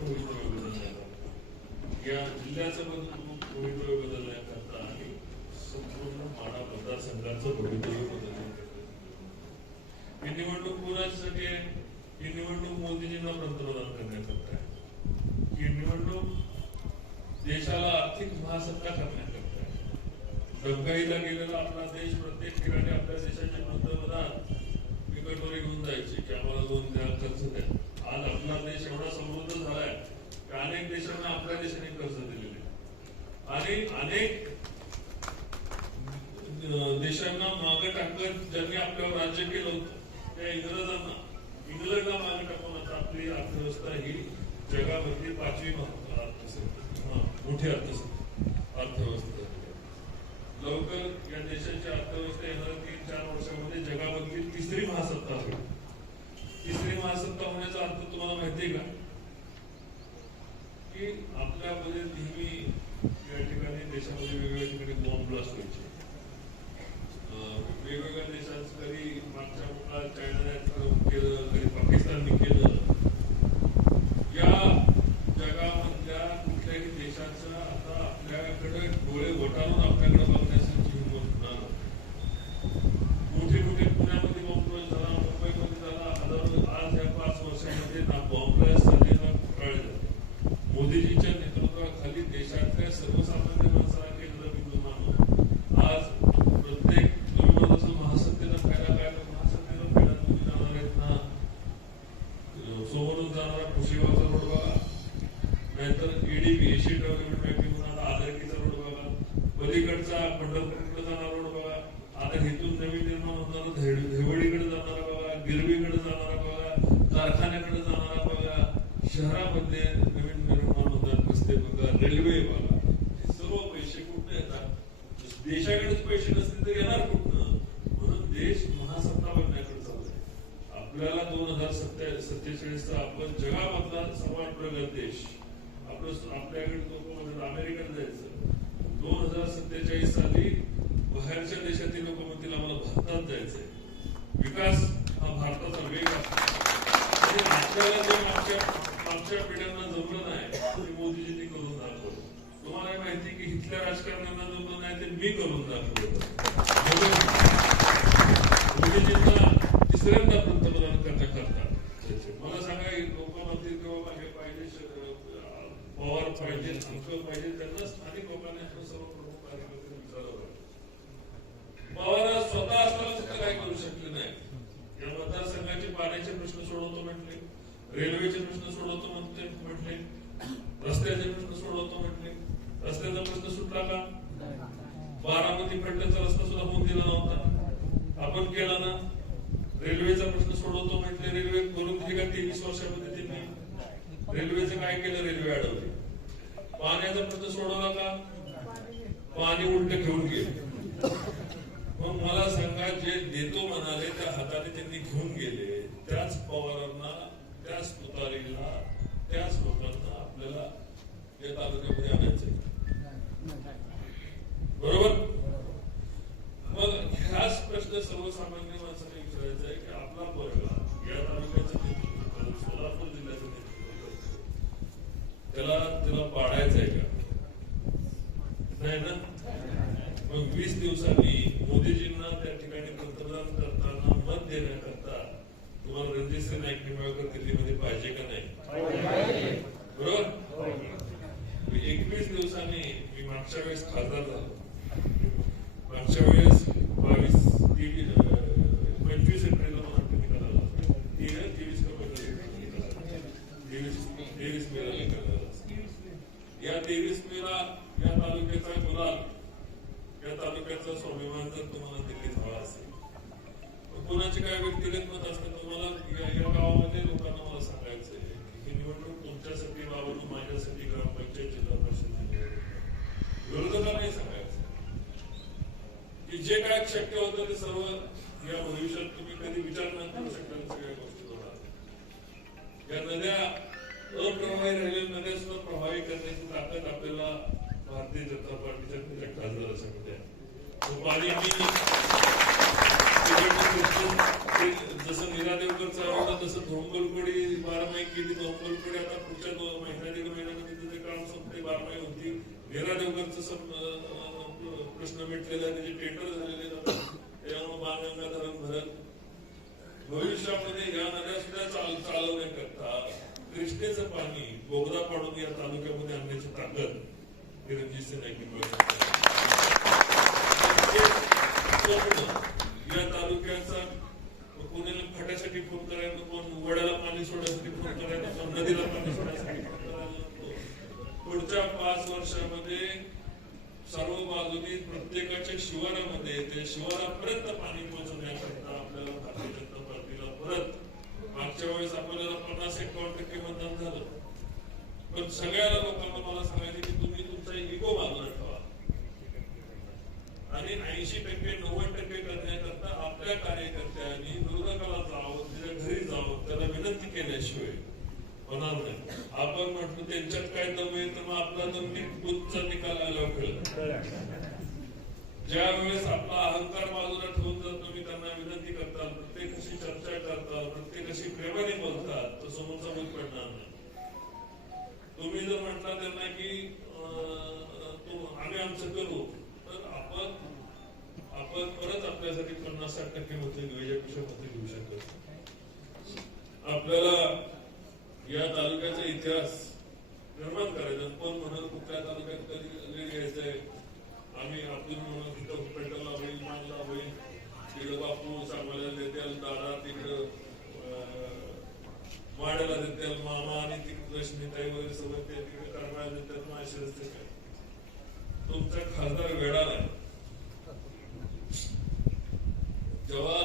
Covid प्रयोग बदलला या जिल्ह्याचा पण बदलण्याकरता आणि संपूर्ण माडा मतदारसंघाचं भवितव्य बदलण्याकरता ही निवडणूक कोणासाठी आहे? ही निवडणूक मोदीजींना पंतप्रधान करण्याकरता आहे. ही निवडणूक देशाला आर्थिक महासत्ता करण्याकरता आहे. डबगाईला गेलेला आपला देश प्रत्येक ठिकाणी आपल्या देशाचे पंतप्रधान विकटवर घेऊन जायचे की आम्हाला दोन हजार खर्च द्या. आज आपला देश एवढा अनेक देशांना आपल्या देशाने कर्ज दिलेले आणि अनेक देशांना मागे टाकत ज्यांनी आपल्यावर राज्य केलं होतं त्या इंग्रजांना. इंग्लंडला मागे टाकून आता आपली अर्थव्यवस्था ही जगामध्ये पाचवी मोठी अर्थव्यवस्था. देश महासत्ता बनण्याकडे चाललाय आपल्याला दोन हजार सत्या सत्तेचाळीसचा आपण जगामधला सर्वात प्रगत देश. आपलं आपल्याकडे लोक म्हणतात अमेरिकेला जायचं. दोन हजार सत्तेचाळीस साली बाहेरच्या देशातील लोक म्हणतील आम्हाला भारतात जायचंय. विकास हा भारताचा वेग आहे. म्हणजे आपल्याला जे मागच्या मागच्या पिढ्यांना जमलं नाही ते मोदीजींनी करून दाखवलं. तुम्हाला माहिती की इथल्या राजकारण्यांना जमलं नाही ते मी करून दाखवलं. गांधीजींना तिसऱ्यांदा पंतप्रधान करता करतात. मला सांगा लोक म्हणतील की बाबा हे पाहिजे पवार पाहिजे अंक पाहिजे त्यांना स्थानिक लोकांनी आपण सर्व प्रमुख कार्यकर्ते विचारावं पवार स्वतः असताना सुद्धा काय करू शकले नाही या मतदारसंघाचे पाण्याचे प्रश्न सोडवतो म्हटले रेल्वेचे प्रश्न सोडवतो म्हणते म्हटले रस्त्याचे प्रश्न सोडवतो म्हटले. रस्त्याचा प्रश्न सुटला का? बारामती फलटणचा रस्ता सुद्धा होऊन दिला नव्हता आपण केला ना रेल्वेचा प्रश्न सोडवतो म्हटले रेल्वे करून दिली का तेवीस वर्षामध्ये त्यांनी रेल्वेचं काय केलं रेल्वे अडवली पाण्याचा प्रश्न सोडवला का? पाणी उलट घेऊन गेले. मग मला सांगा जे देतो म्हणाले त्या हाताने त्यांनी घेऊन गेले. त्याच पवारांना त्याच तुतारीला त्याच लोकांना आपल्याला या तालुक्यामध्ये आणायचं बरोबर मग हाच प्रश्न सर्वसामान्य माणसाने विचारायचा आहे की आपला वर्ग या तालुक्याचं नेतृत्व करेल, सोलापूर जिल्ह्याचं नेतृत्व करेल. त्याला त्याला पाडायचं आहे का नाही ना मग वीस दिवसांनी मोदीजींना त्या ठिकाणी पंतप्रधान करताना मत देण्याकरता तुम्हाला रणजित सिंह नाईक निंबाळकर दिल्लीमध्ये पाहिजे का नाही बरोबर एकवीस दिवसांनी मी मागच्या वेळेस खासदार झालो मागच्या वेळेस बावीस तेवीस अं, पंचवीस एप्रिलला मला वाटतं निकाल आला तेवीस तेवीस का पंचवीस तेवीस तेवीस मेला निकाल आला या तेवीस मेला या तालुक्याचा गुलाल या तालुक्याचं स्वाभिमान जर तुम्हाला दिल्लीत हवा असेल कोणाचे काय व्यक्तिगत मत असतं तुम्हाला या- गावामध्ये लोकांना मला सांगायचं आहे ही निवडणूक तुमच्यासाठी बाबा माझ्यासाठी ग्रामपंचायत जिल्हा परिषद विरोधकांना नाही सांगायचं की जे काय शक्य होतं ते सर्व या भविष्यात तुम्ही कधी विचार न करू शकता सगळ्या गोष्टी होणार या नद्या अप्रभावी राहिलेल्या नद्या सुद्धा प्रभावी करण्याची ताकद आपल्याला भारतीय जनता पार्टीच्या तुझ्या खासदार समित्या तो मी जसं मीरा देवकरचं आवडलं तसं धोंगलकोडी बारमाही केली. धोंगलकोडी आता पुढच्या दोन महिन्या दीड महिन्यामध्ये तिथे काम संपते बारमाही होती. मीरा देवकरचं प्रश्न मिटलेला आहे त्याचे टेंडर झालेले आहेत. आता. त्यामुळे बाणगंगा धरण भरत. भविष्यामध्ये या नद्या सुद्धा चाल चालवण्याकरता कृष्णेचं पाणी बोगदा पाडून या तालुक्यामध्ये आणण्याची ताकद ही रणजित या तालुक्याचा कोणाला फाट्यासाठी फोन करायला कोण वड्याला पाणी सोडण्यासाठी फोन करायला कोण नदीला पाणी सोडण्यासाठी फोन करायला पुढच्या पाच वर्षामध्ये सर्व बाजूनी प्रत्येकाच्या शिवारामध्ये ते शिवारापर्यंत पाणी पोहोचवण्याकरता आपल्याला भारतीय जनता पार्टीला परत मागच्या वेळेस आपल्याला पन्नास एकावन्न टक्के मतदान झालं. पण सगळ्या लोकांना मला सांगायचं की तुम्ही तुमचा इगो बाजूला ठेवा आणि ऐंशी टक्के नव्वद टक्के करण्याकरता आपल्या कार्यकर्त्यांनी विरोधकाला जावं त्याच्या घरी जावं त्याला विनंती केल्याशिवाय होणार नाही आपण त्यांच्यात काय दम आहे तर मग आपला दम बुथचा निकाल आला कळलं ज्या वेळेस आपला अहंकार बाजूला ठेवून जर तुम्ही त्यांना विनंती करता प्रत्येकाशी चर्चा करता प्रत्येकाशी प्रेमाने बोलतात तर समोर समोर पडणार नाही. तुम्ही जर म्हटला त्यांना की आम्ही आमचं करू तर आपण आपण परत आपल्यासाठी पन्नास साठ टक्के मते विजयपेक्षा मते घेऊ शकतो आपल्याला या तालुक्याचा इतिहास निर्माण करायचं. कोण म्हणत कुठल्या तालुक्यात कधी घ्यायचंय आम्ही आपण म्हणून तिथं पेटरला होईल मानला होईल. तिकडं बापू सांगायला देतील दादा तिकडं अं, वाड्याला देतील मामा आणि तिकडे लक्ष्मीताई वगैरे सोबत ते तिकडे करमाळ्याला देतील माशी असते काय? तुमचा खासदार वेळाला आहे जेव्हा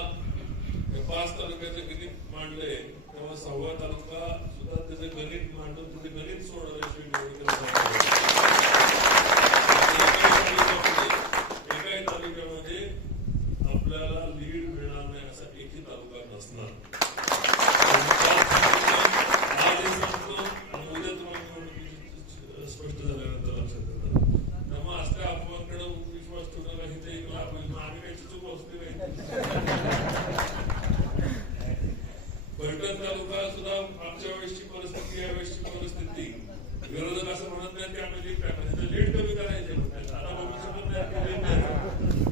पाच तालुक्याचे किती मांडले तेव्हा सहावा तालुका त्याचे गणित मांडून त्याचे गणित सोडवण्याची निवडणूक एकाही तालुक्यामध्ये आपल्याला लीड मिळणार नाही असा एकही तालुका नसणार आज हे सांगतो आणि उद्या तुम्हाला निवडणुकीची स्पष्ट झाल्यानंतर लक्षात येतं त्यामुळे असल्या अफवांकडे विश्वास ठेवण्याला इथे एक लाभ होईल मग आम्ही काही चूक असते नाही पैठण तालुका सुद्धा मागच्या वेळेसची परिस्थिती या वेळेसची परिस्थिती विरोधक असं म्हणत नाही की आम्ही लीड टाकायचं त्याचं लीड कमी करायचे म्हणतात आता भविष्यात नाही की lead नाही.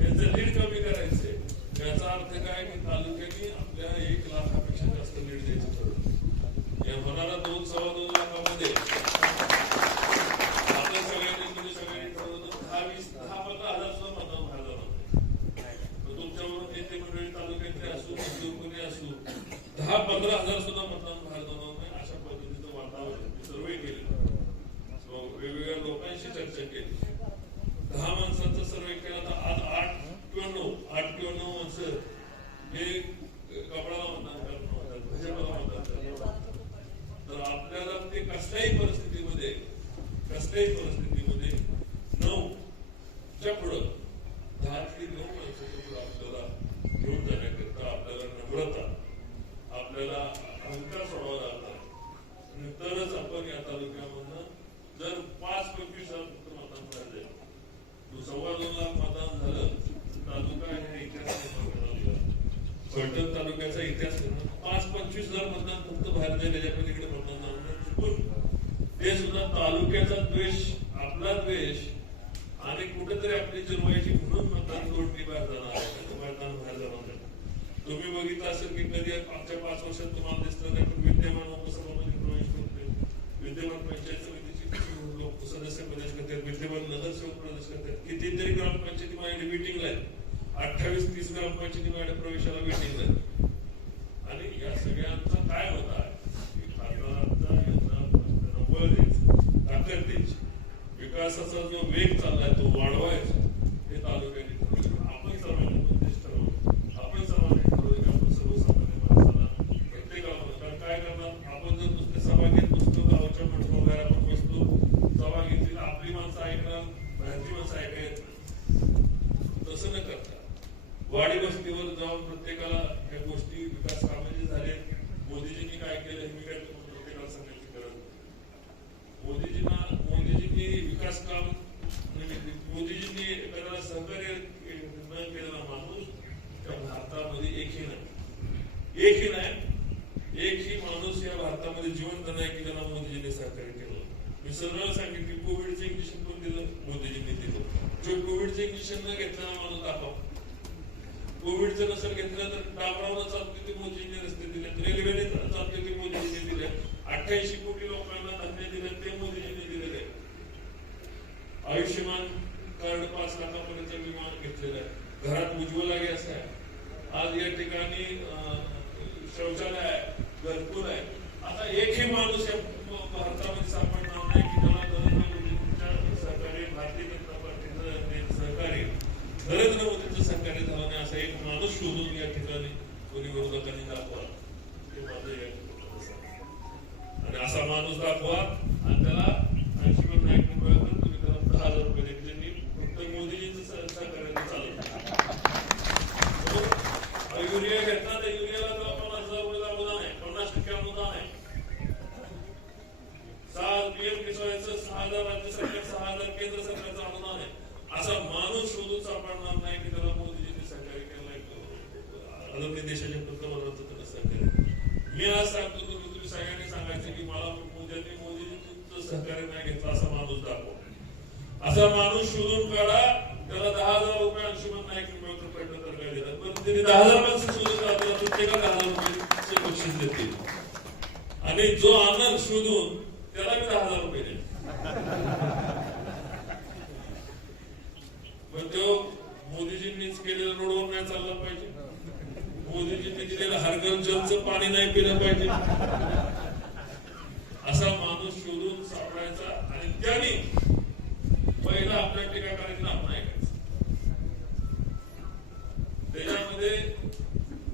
याचं लीड कमी करायचे याचा अर्थ काय की तालुक्याने आपल्या एक लाखापेक्षा जास्त लीड द्यायचं ठरवलं या होणारा दोन सव्वा दोन लाखामध्ये आपल्या सगळ्यांनी म्हणजे सगळ्यांनी ठरवलं तर दहा वीस दहा पंधरा हजार सुद्धा मतदान व्हायला नाही मग तुमच्याबरोबर नेते मंडळी तालुक्यातले असू मजदूर कोणी असू दहा पंधरा हजार सुद्धा मतदान व्हायला जाणार नाही अशा पद्धतीचं वातावरण सर्वे केले वेगवेगळ्या लोकांशी चर्चा केली दहा माणसांचा सर्वे केला तर आज आठ किंवा नऊ आठ किंवा नऊ माणसं हे कपडाला मतदान करणार भाजपला मतदान करणार तर आपल्याला ते कसल्याही परिस्थितीमध्ये कसल्याही परिस्थितीमध्ये नऊ च्या पुढं दहातली नऊ माणसाच्या पुढं आपल्याला घेऊन जाण्याकरिता आपल्याला नम्रता आपल्याला अहंकार सोडावा लागला आणि तरच आपण या तालुक्यामधनं जर पाच पंचवीस हजार फक्त मतदान पाहिजे सव्वा दोन लाख मतदान झालं तालुका ह्या इतिहास निर्माण झाला फलटण तालुक्याचा इतिहास निर्माण पाच पंचवीस हजार मतदान फक्त बाहेर जाईल त्याच्या पलीकडे मतदान चुकून ते सुद्धा तालुक्याचा द्वेष आपला द्वेष आणि कुठेतरी आपली जन्मायची म्हणून मतदान जोडणी बाहेर जाणार मतदान बाहेर जाणार तुम्ही बघितलं असेल की कधी मागच्या पाच वर्षात तुम्हाला दिसलं नाही पण विद्यमान उपसभापती प्रवेश करते विद्यमान पंचायत समितीची लोक सदस्य प्रदेश करतात विद्यमान नगरसेवक प्रवेश करतात. कितीतरी ग्रामपंचायती माझ्याकडे मिटिंगला आहेत. अठ्ठावीस तीस ग्रामपंचायती माझ्याकडे प्रवेशाला मिटिंगला आहेत आणि या सगळ्यांचा काय होता की खासदारांचा यांचा बळ द्यायचं ताकद द्यायची विकासाचा जो वेग चाललाय तो वाढवायचा हे तालुक्याने ठरवलं आपण सर्वांनी पण तेच ठरवलं आपण सर्वांनी ठरवलं की आपण सर्वसामान्य माणसाला प्रत्येकाला कारण काय करणार आपण जर नुसते सभा घेत बसतो गावच्या मंडप वगैरे आपण बसतो सभा घेतली तर आपली माणसं ऐकणार बाहेरची माणसं ऐकायत तसं न करता वाडी वस्तीवर जाऊन प्रत्येकाला ह्या गोष्टी विकास कामे जे झाले मोदीजींनी काय केलं हे मी काय तुम्हाला प्रत्येकाला सांगायची गरज नाही. मोदीजींना मोदीजींनी विकास काम म्हणजे मोदीजींनी एखाद्याला सहकार्य के- न केलेला माणूस त्या भारतामध्ये एकही नाही एकही नाही एकही माणूस या भारतामध्ये जिवंत नाही की ज्याला मोदीजींनी सहकार्य केलं मी सरळ सांगेन की कोविडचं इंजेक्शन कोण दिलं मोदीजींनी दिलं जो कोविडचं इंजेक्शन न घेतलेला माणूस दाखव कोविडचं नसेल घेतलं तर डांबरावनं चालते ते मोदींनी रस्ते दिले रेल्वेने चालते ते मोदींनी दिले. अठ्ठ्याऐंशी कोटी लोकांना धान्य दिले ते मोदीजींनी दिलेले. आयुष्यमान कार्ड पाच लाखापर्यंत विमा घेतलेलं आहे घरात उज्ज्वला गॅस आहे. आज या ठिकाणी शौचालय आहे. युरिया घेतला तर युरियाला तर पन्नास हजार रुपये अनुदान आहे पन्नास टक्के अनुदान आहे सहा पीएम किसानचं सहा हजार राज्य सरकार सहा हजार केंद्र सरकारचं अनुदान आहे. असा माणूस शोधून सापडणार नाही की त्याला मोदीजींनी सहकार्य केलंय आदरणीय देशाच्या पंतप्रधानांचं त्याला सहकार्य मी आज सांगतो तुम्ही तुम्ही सगळ्यांनी सांगायचं की मला मोदींनी मोदीजींचं सहकार्य नाही घेतलं असा माणूस दाखव. असा माणूस शोधून काढा त्याला दहा हजार रुपये अंशुमन नाईक सरकार दहा हजार माणसं शोधून रुपये म्हणजे बक्षीस देतील. आणि जो आनंद शोधून त्याला मी दहा हजार रुपये देईल. पण तो मोदीजींनीच केलेलं रोडवर नाही चालला पाहिजे. मोदीजींनी दिलेलं हरगर जलचं पाणी नाही पिलं पाहिजे. असा माणूस शोधून सापडायचा आणि त्यांनी पहिला आपल्या टीका त्याच्यामध्ये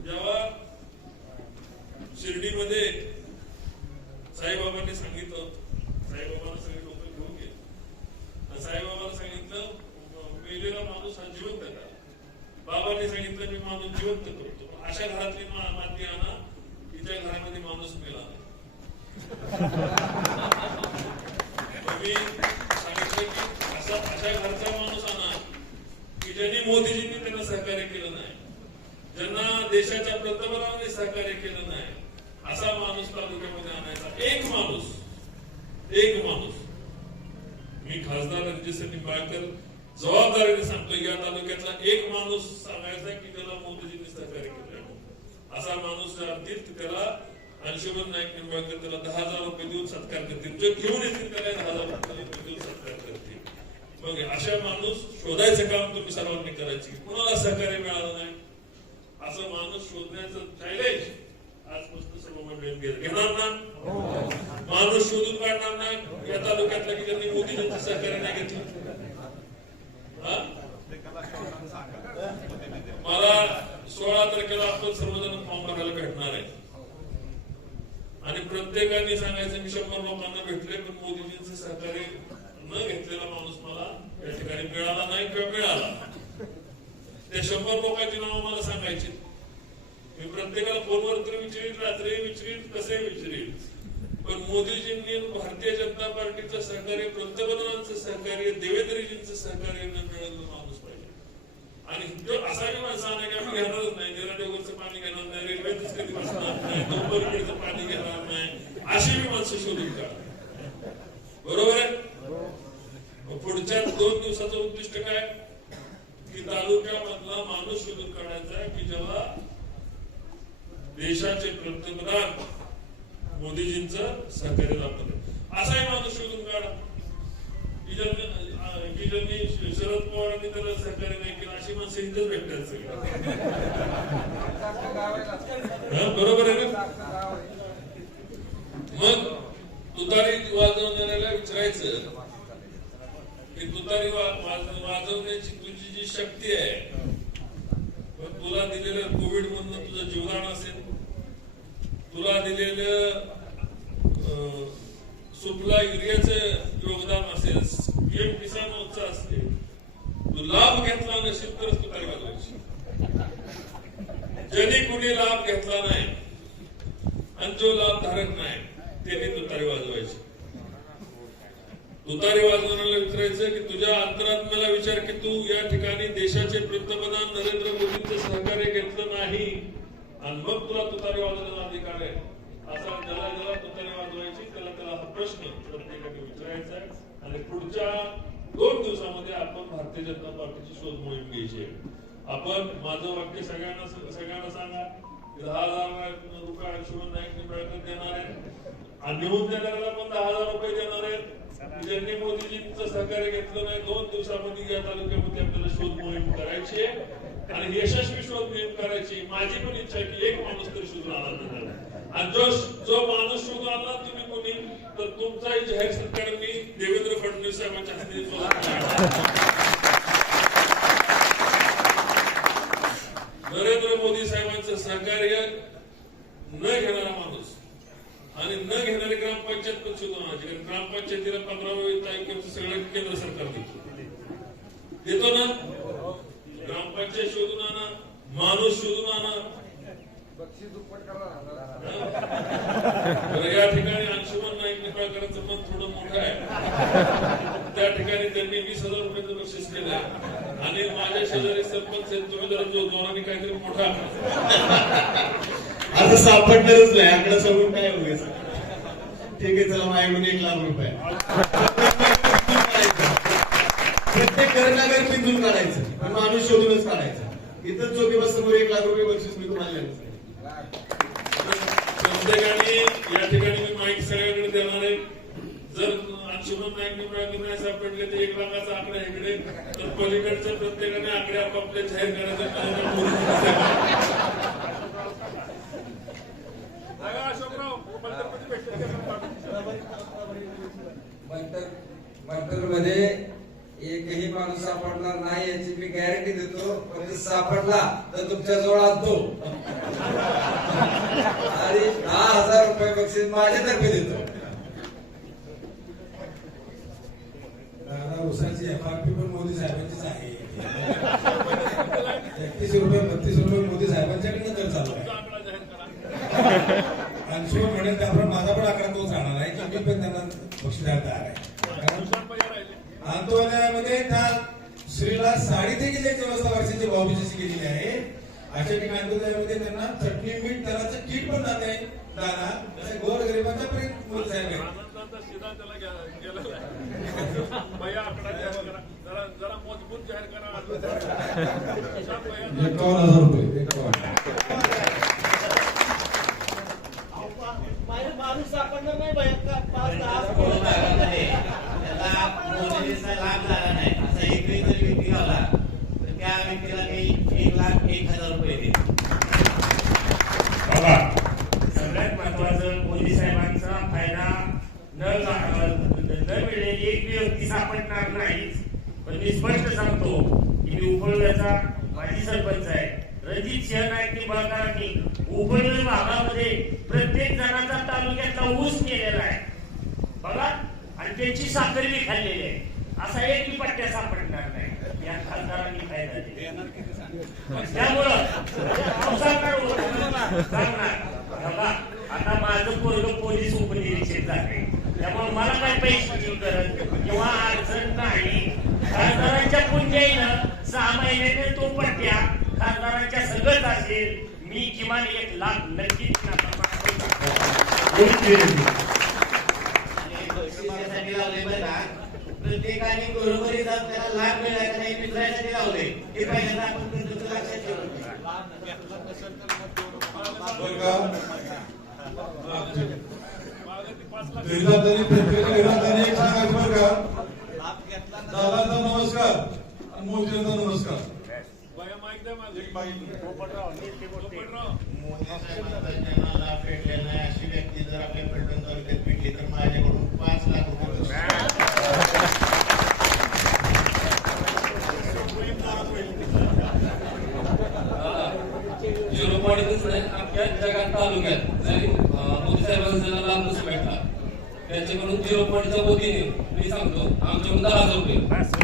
जेव्हा शिर्डीमध्ये साईबाबांनी सांगितलं साईबाबांना सगळे लोक घेऊन गेले साईबाबांना सांगितलं मेलेला माणूस हा जिवंत का बाबांनी सांगितलं मी माणूस जिवंत करतो. अशा घरातली माती आणा तिच्या घरामध्ये माणूस मेला मी सांगितलं की असा अशा घरचा माणूस आणा की ज्यांनी मोदीजींनी त्यांना सहकार्य केलं नाही. ज्यांना देशाच्या पंतप्रधानांनी सहकार्य केलं नाही असा माणूस तालुक्यामध्ये आणायचा. एक माणूस एक माणूस. मी खासदार रणजित निंबाळकर जबाबदारीने सांगतो या तालुक्यातला एक माणूस सांगायचा की त्याला मोदीजींनी सहकार्य केलं असा माणूस असतील त्याला अंशुमन नाईक निंबाळकर त्याला दहा हजार रुपये देऊन सत्कार करतील. जे घेऊन येतील त्याला दहा हजार रुपये देऊन सत्कार करतील. मग अशा माणूस शोधायचं काम तुम्ही सर्वांनी करायची कोणाला सहकार्य मिळालं नाही? असं माणूस शोधण्याचं चॅलेंज आजपासून सर्व मंडळीत घेणार ना? माणूस शोधून काढणार ना या तालुक्यातला की ज्यांनी मोदीजींचं सहकार्य नाही घेतलं. हा? मला सोळा तारखेला आपण सर्वजण फॉर्म भरायला भेटणार आहे. आणि प्रत्येकाने सांगायचं मी शंभर लोकांना भेटले पण मोदीजींचं सहकार्य न घेतलेला माणूस मला या ठिकाणी मिळाला नाही किंवा मिळाला. त्या शंभर लोकांची नावं मला सांगायची. मी प्रत्येकाला फोनवर तरी विचारील रात्री विचारील कसे विचारील पण मोदीजींनी भारतीय जनता पार्टीचं सहकार्य पंतप्रधानांचं सहकार्य देवेंद्रजींचं सहकार्य न मिळालं माणूस पाहिजे. आणि तो माणसं आणा की आम्ही घेणारच नाही. निराडेवरचं पाणी घेणार नाही रेल्वेच कधी बसणार नाही डोंबरकडचं पाणी घेणार नाही. अशी मी माणसं शोधून काढा बरोबर आहे? पुढच्या दोन दिवसाचं उद्दिष्ट काय? की तालुक्यामधला माणूस शोधून काढायचा की ज्याला देशाचे पंतप्रधान मोदीजींच सहकार्य लाभलं असाही माणूस शोधून काढा. की ज्यांनी शरद पवारांनी त्याला सहकार्य नाही केलं अशी माणसं इथंच भेटतात सगळी. बरोबर आहे ना? मग तुतारी वाजवणाऱ्याला विचारायचं की तुतारी वाजवण्याची जी शक्ती आहे मग तुला दिलेलं कोविड मधून तुझं जीवदान असेल. तुला दिलेलं अं, सुफला युरियाचं योगदान असेल पीएम किसान उत्साह असेल. तू लाभ घेतला नसेल तरच तुतारी वाजवायची ज्यांनी कोणी लाभ घेतला नाही आणि जो लाभ धारक नाही त्यांनी तुतारी वाजवायची तुतारी वाजवण्याला विचारायचं की तुझ्या अंतरात्म्याला विचार की तू या ठिकाणी देशाचे पंतप्रधान नरेंद्र मोदींचं सहकार्य घेतलं नाही. आणि मग तुला तुतारी वाजवण्याचा अधिकार आहे. असा ज्याला ज्याला तुतारी वाजवायची त्याला त्याला हा प्रश्न प्रत्येकाने विचारायचा आहे. आणि पुढच्या दोन दिवसामध्ये आपण भारतीय जनता पार्टीची शोध मोहीम घ्यायची आहे. आपण माझं वाक्य सगळ्यांना सगळ्यांना सांगा. दहा हजार रुपये अंशुमन नाईक निंबाळकर देणार आहे आणि निवडून देणाऱ्याला पण दहा हजार रुपये देणार ज्यांनी मोदीजींचं सहकार्य घेतलं नाही दोन दिवसामध्ये या तालुक्यामध्ये आपल्याला शोध मोहीम करायची आणि यशस्वी शोध मोहीम करायची. माझी पण इच्छा आहे की एक माणूस तरी शोधून आला आणि जो जो माणूस शोधून आला तुम्ही कोणी? तर तुमचाही जाहीर सरकार मी देवेंद्र फडणवीस साहेबांच्या हस्ते शोधून नरेंद्र मोदी साहेबांचं सहकार्य न घेणारा माणूस आणि न घेणारी ग्रामपंचायत पण शोधून आणायची कारण ग्रामपंचायतीला पंधरावी तारखेचं सगळं केंद्र सरकार देतो देतो ना ग्रामपंचायत शोधून आणा माणूस शोधून आणा बक्षीस दुप्पट करा तर या ठिकाणी अंशुमन नाईक निंबाळकरांचं मन थोडं मोठं आहे. त्या ठिकाणी त्यांनी वीस हजार रुपयाचं बक्षीस केलंय. आणि माझ्या शेजारी सरपंच जो जोराने काहीतरी मोठा आता सापडणारच नाही. आकडा सांगून काय होईल ठीक आहे चला माझ्याकडून एक लाख रुपये. प्रत्येक घर ना घर पिंजून काढायचं. पण माणूस शोधूनच काढायचा. इथं चोकी समोर एक लाख रुपये बक्षीस मी तुम्हाला. प्रत्येकाने या ठिकाणी मी माहिती सगळ्याकडे देणार आहे. जर अंशुमन नाईक निंबाळकर नाही सापडले तर एक लाखाचा आकडा इकडे. तर पलीकडच्या प्रत्येकाने आकडे आपापले जाहीर करायचे. मंतरमध्ये एकही माणूस सापडणार नाही याची मी गॅरंटी देतो. पण सापडला तर तुमच्या जवळ आणतो. आणि दहा हजार रुपये बक्षीस माझ्यातर्फे देतो. दादा उसाची एफ आर पी पण मोदी साहेबांचीच आहे. एकतीस रुपये बत्तीस रुपये मोदी साहेबांच्याकडनं दर चालू आहे. अंशुभ म्हणेल त्याप्रमाणे माझा पण आकडा तोच राहणार आहे की मी पण त्यांना बक्षीस तयार आहे. कारण त्या श्रीला साडी देखील एक व्यवस्था वर्षाची भाऊबीजेची केलेली आहे. अशा ठिकाणी त्यांना चटणी मीठ त्याला किट पण जाते दादा असे गोर गरिबांच्या पर्यंत मोदी साहेब आहे. आनंदाचा सीधा त्याला गे- गेलेला आहे. भैया आकडा जाहीर करा जरा जरा मजबूत जाहीर करा सांग भैया. एकावन्न हजार रुपये एकावन्न माणूस सापडणार नाही बाहेर का पाच दहा त्याला मोदीचा लाभ झाला नाही असा एकही जर व्यक्ती गावला तर त्या व्यक्तीला मी एक लाख एक हजार रुपये देईन बघा सगळ्यात महत्वाचं मोदी साहेबांचा फायदा न झा- न मिळेल एक व्यक्ती सापडणार नाही पण मी स्पष्ट सांगतो की मी उपळव्याचा माजी सरपंच आहे. रणजित सिंह नाईक निंबाळकरांनी उपळवे भागामध्ये प्रत्येक जणाचा तालुक्यातला ऊस केलेला आहे. बघा आणि त्यांची साखर मी खाल्लेली आहे. असा एक मी पट्ट्या सापडणार नाही. या खासदारांनी फायदा त्यामुळं सांगणार. आता माझं पोरग पोलीस उपनिरीक्षक झाले त्यामुळे मला काय पैशाची गरज किंवा अडचण नाही. खासदारांच्या पुण्याईनं सहा महिन्याने तो पट्ट्या खासदारांच्या सगळंच असेल. मी किमान एक लाख नक्कीच प्रत्येकाने घरोघरी जाऊन त्याला लाभ मिळाला का नाही मित्रासाठी लावले. हे पहिल्यांदा आपण तुमचं लक्षात ठेवलं बरं प्रत्येक गिरनारदानी एक सांगायचं बरं का? दादाचा नमस्कार आणि मोदींचा नमस्कार. अशी व्यक्ती जर आपल्या फलटण तालुक्यात भेटली तर माझ्याकडून पाच लाख रुपये जगात तालुक्यात जरी मोदी साहेबांचा लाभ नसेल भेटला त्यांच्याकडून जिओ पॉईंटच्या वतीने मी सांगतो आमच्याकडून दहा हजार रुपये